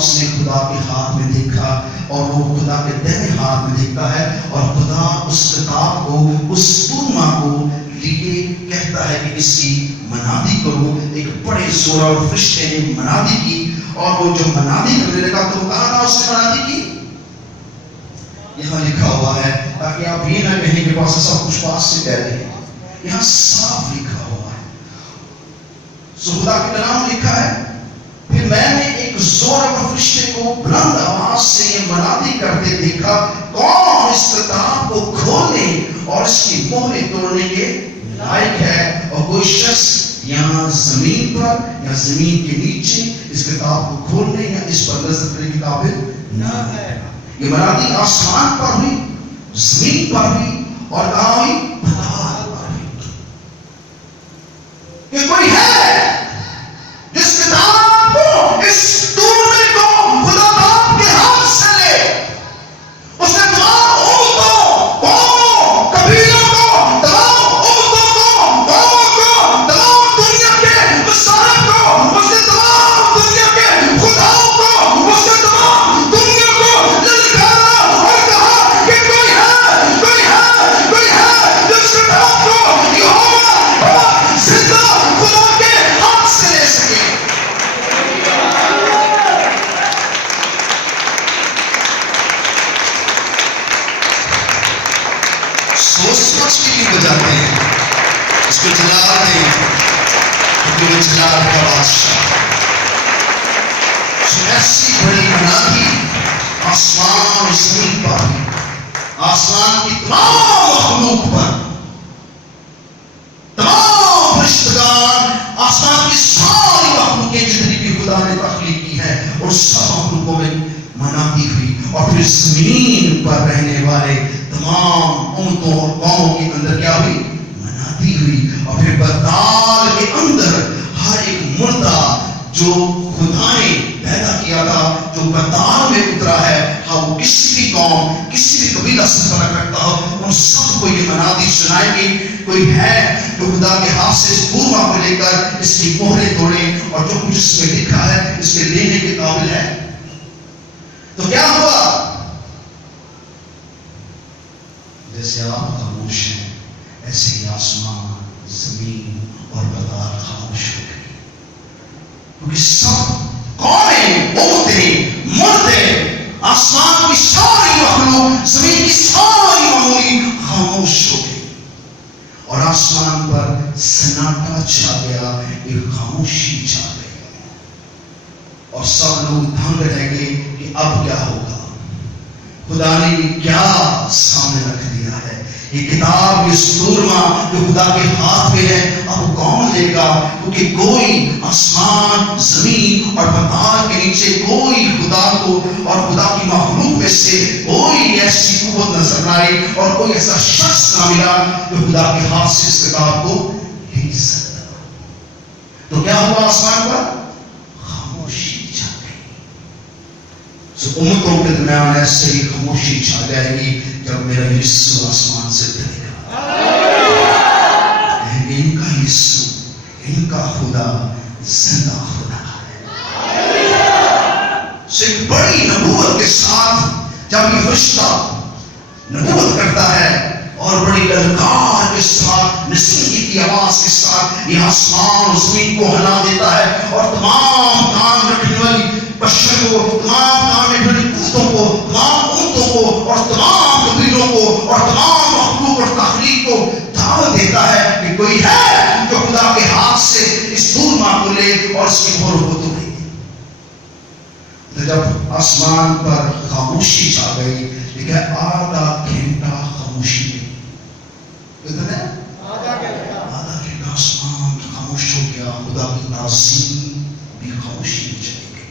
اس نے خدا کے ہاتھ میں دیکھا اور وہ خدا کے دائیں ہاتھ میں دیکھتا ہے اور خدا اس کتاب کو اس تورما کو لیے کہتا ہے کہ اس کی منادی کرو. ایک بڑے زور اور فرشتے نے منادی کی اور وہ جو منادی کرنے لگا تو کہاں تھا اس نے منادی کی؟ یہاں لکھا ہوا ہے تاکہ آپ یہ نہ کہیں کہ پاس سب کچھ پاس سے کہہ رہے ہیں. یہاں صاف لکھا ہوا ہے. خدا کے کلام لکھا ہے پھر میں نے ایک زور اور فرشتے کو بلند آواز سے یہ منادی کرتے دیکھا کون اس کتاب کو کھولنے اور اس کی مہریں توڑنے کے لائق ہے. اور کوئی شخص یہاں زمین پر یا زمین کے نیچے اس کتاب کو کھولنے یا اس پر نظر کرنے کی قابل نہ ہے. یہ منادی آسمان پر ہوئی, زمین پر ہوئی اور کہاں ہوئی؟ پتال پر ہوئی. کہ کوئی ہے جس کتاب کو, اس تورمے کو خدا باپ کے ہاتھ سے لے, اس نے تمام امتوں, قوموں, قبیلوں کو, تمام امتوں کو, قوموں کو, تمام دنیا کے مسائل کو, اس نے تمام دنیا کے خداؤں کو, اس نے تمام دنیا کو للکارا اور کہا کہ کوئی ہے جس کتاب کو یہوہ زندہ خدا کے ہاتھ سے لے سکے. سوچ کے لیے بجاتے ہیں, اس کو جلاتے ہیں کیونکہ وہ جلال کا بادشاہ. ایسی بڑی منادی آسمان اور زمین پر, آسمان کی تمام مخلوق پر, تمام فرشتگان, آسمان کی ساری مخلوقیں جتنی بھی خدا نے تخلیق کی ہے اور سب مخلوقوں میں منادی ہوئی. اور پھر زمین پر رہنے والے تمام امتوں اور قوموں کے اندر کیا ہوئی؟ منادی ہوئی. اور پھر پتال کے اندر ہر ایک مردہ جو خدا نے پیدا کیا تھا, جو پتال میں اترا ہے, ہاں وہ کسی بھی قوم, کسی بھی قبیلہ سے تعلق رکھتا ہو, ان سب کو یہ منادی سنائے گی. کوئی ہے جو خدا کے ہاتھ سے اس تورما کو لے کر اس کی مہریں توڑے اور جو کچھ اس میں لکھا ہے اس کے لینے کے قابل ہے. تو کیا ہوا؟ جیسے آپ خاموش ہیں ایسے ہی آسمان, زمین اور پتال خاموش ہو گئی. کیونکہ سب قومیں, امتیں, مردے, آسمان کی ساری مخلوق, زمین کی ساری معمولی خاموش ہو گئی اور آسمان پر سناٹا چھا گیا, ایک خاموشی چھا گئی اور سب لوگ دھنگ رہ گئے کہ اب کیا ہوگا. خدا نے کیا سامنے رکھ دیا ہے؟ یہ کتاب, یہ تورما جو خدا کے ہاتھ میں ہے, اب کون لے گا؟ کیونکہ کوئی آسمان, زمین اور پتال کے نیچے کوئی خدا کو اور خدا کی مخلوق میں سے کوئی ایسی قوت نظر نہ آئی اور کوئی ایسا شخص نہ ملا جو خدا کے ہاتھ سے اس کتاب کو لے سکتا. تو کیا ہوا آسمان پر؟ خاموشی چھا گئی. امتوں کے درمیان ایسے ہی خاموشی چھا جائے گی جب میرا یسوع آسمان سے اترے گا. ان کا یسوع, ان کا خدا زندہ خدا ہے. ایک بڑی نبوت کے ساتھ جب یہ فرشتہ نبوت کرتا ہے اور بڑی للکار کے ساتھ, نصیحت کی آواز کے ساتھ یہ آسمان اور زمین کو ہلا دیتا ہے اور تمام کان رکھنے والی بشر کو, تمام کان رکھنے والی قوتوں کو, تمام امتوں کو اور تمام قبیلوں کو اور تمام مخلوق اور تخلیق کو دعوت دیتا ہے کہ کوئی ہے جو خدا کے ہاتھ سے اس تورما کو لے اور اس کی مہر کو توڑے. جب آسمان پر خاموشی چھا گئی, لیکن آدھا گھنٹہ خاموشی نہیں. کتنا؟ آدھا گھنٹہ آسمان خاموش ہو گیا. خدا کی تعظیم بھی خاموشی میں چلی گئی.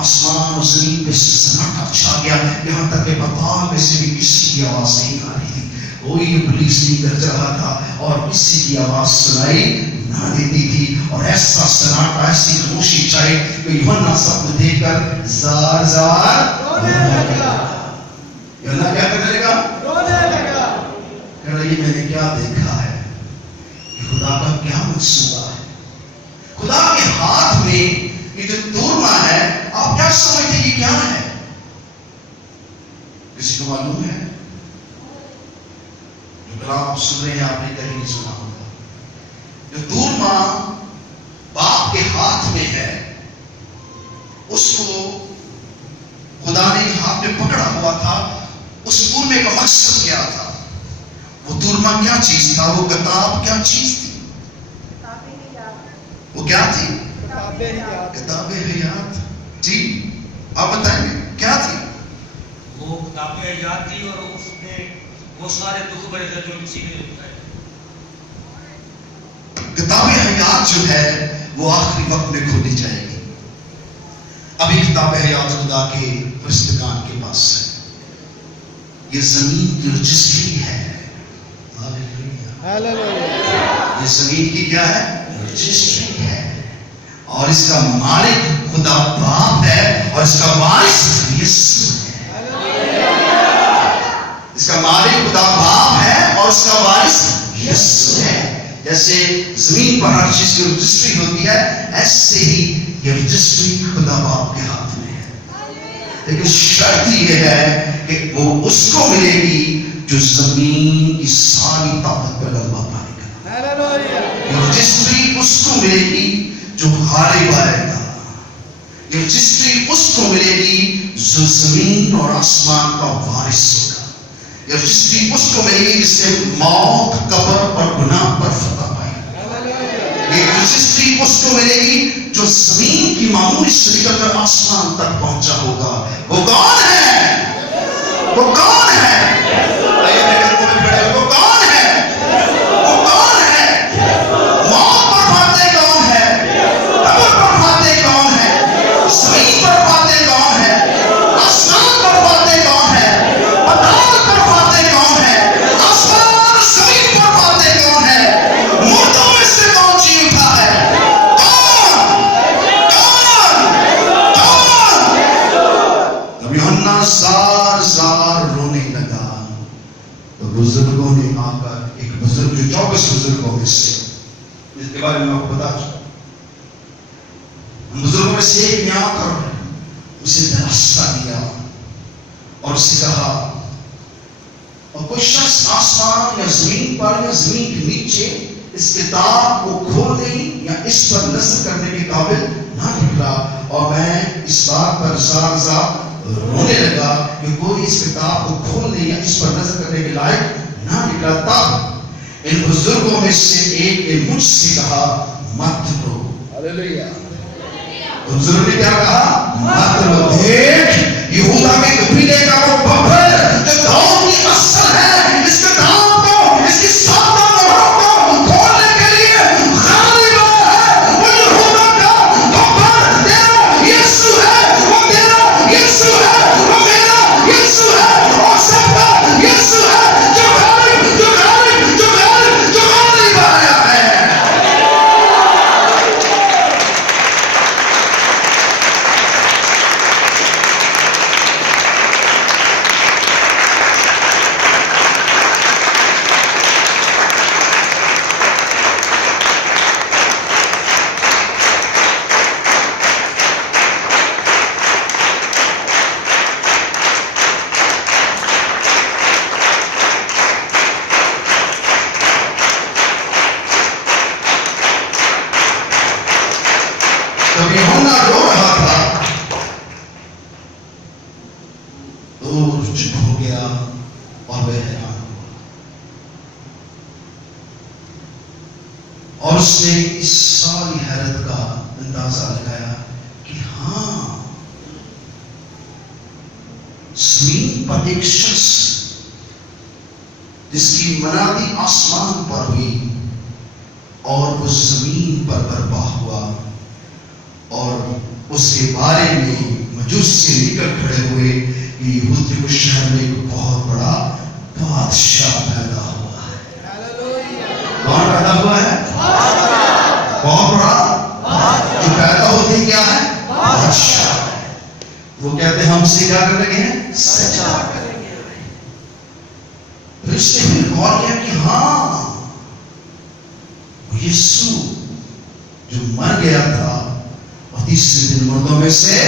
آسمان اور زمین پہ سناٹا چھا گیا, یہاں تک کہ پتال میں سے بھی کسی کی آواز نہیں آ رہی تھی. کوئی پولیس نہیں گرج رہا تھا اور کسی کی آواز سنائی نہ دیتی تھی. اور ایسا سناٹا, ایسی خاموشی چھائی کہ یوحنا سب کو دیکھ کر زار زار رونے لگا. یوحنا کیا کرنے لگا؟ رونے لگا. کہہ رہا یہ میں نے کیا دیکھا ہے, کہ خدا کا کیا منصوبہ ہے. خدا کے ہاتھ میں یہ جو تورما ہے, آپ کیا کیا ہے؟ کسی کو معلوم ہے؟ جو کلام آپ سن رہے ہیں آپ نے کہیں نہیں سنا ہوگا. جو تورما باپ کے ہاتھ میں ہے اس کو خدا نے ہاتھ میں پکڑا ہوا تھا. اس تورمے کا مقصد کیا تھا؟ وہ تورما کیا چیز تھا؟ وہ کتاب کیا چیز تھی؟ وہ کیا تھی؟ کتاب حیات. جی آپ بتائیں گے کیا تھی؟ وہ کتاب حیات تھی اور اس میں وہ سارے دکھ بڑے تھے جو کسی نے بتائے. کتاب حیات جو ہے وہ آخری وقت میں کھولی جائے گی. ابھی کتاب حیات خدا کے فرشتگان کے پاس ہے. یہ زمین کی رجسٹری ہے. یہ زمین کی کیا ہے؟ رجسٹری ہے. اور اس کا مالک خدا باپ ہے اور اس کا وارث یسوع ہے. اس کا مالک خدا باپ ہے اور اس کا وارث یسوع ہے. جیسے زمین پر ہر چیز کی رجسٹری ہوتی ہے ایسے ہی یہ رجسٹری خدا باپ کے ہاتھ میں ہے. لیکن شرط یہ ہے کہ وہ اس کو ملے گی جو زمین کی ساری طاقت پر غلبہ پائے گا. یہ رجسٹری اس کو ملے گی جو غالب آئے گا. یہ رجسٹری اس کو ملے گی جو زمین اور آسمان کا وارث ہوگا. یہ رجسٹری اس کو ملے گی جس سے موت قبر اور گناہ پر فتح پائے گا. یہ رجسٹری اس کو ملے گی جو زمین کی معمولی سے نکل کر آسمان تک پہنچا ہوگا. وہ کون ہے؟ وہ کون ہے؟ وہ کون ہے؟ وہ کون ہے؟ موت پر فاتح کون ہے؟ قبر پر فاتح کون ہے؟ زمین پر فاتح کون ہے؟ آسمان پر فاتح کون ہے؟ پتال پر فاتح کون ہے؟ آسمان اور زمین پر فاتح کون ہے؟ مردوں میں سے کون جی اٹھا ہے؟ جب یوحنا زار زار رونے لگا تو بزرگوں نے آ کر ایک بزرگ جو 24 بزرگوں میں سے جس کے بارے میں آپ کو بتا چکا بزرگوں میں سے ایک نے آ کر اسے دلاسا دیا اور اسے کہا اور کوئی شخص آسمان یا زمین پر یا زمین کے نیچے اس کتاب کو کھولنے یا اس پر نظر کرنے کے قابل نہ نکلا. اور میں اس بات پر زار زار رونے لگا کہ کوئی اس کتاب کو کھولنے یا اس پر نظر کرنے کے لائق نہ نکلا. تب ان بزرگوں میں سے ایک نے مجھ سے کہا مت رو. بزرگ نے کیا کہا؟ مت رو. دیکھ یہودا کے قبیلے کا وہ ببر جو داؤد کی اصل ہے اس کتاب کو اس کی ساتوں مہروں کو کھولنے کے لیے غالب آیا ہے. وہ یہودا کا ببر تیرا یسوع ہے. وہ تیرا یسوع ہے. وہ میرا یسوع ہے. اور سب کا یسوع ہے جو غالب آیا ہے. جب یوحنا رو رہا تھا تو چپ ہو گیا اور وہ حیران ہوا اور اس نے اس ساری حیرت کا اندازہ لگایا کہ ہاں زمین پر ایک شخص جس کی منادی آسمان پر ہوئی اور وہ زمین پر برپا ہوا اور اس کے بارے میں مجوسی نکل کھڑے ہوئے کہ یہودیوں کے شہر میں ایک بہت بڑا بادشاہ پیدا ہوا ہے. کون پیدا ہوا ہے؟ بہت بڑا جو پیدا ہوتے کیا ہے؟ بادشاہ. وہ کہتے ہیں ہم سے کیا کر لگے ہیں؟ سجا کر لگے ہیں. پھر اس نے پھر غور کیا کہ ہاں یسوع جو مر گیا تھا تیسرے دن مردوں میں سے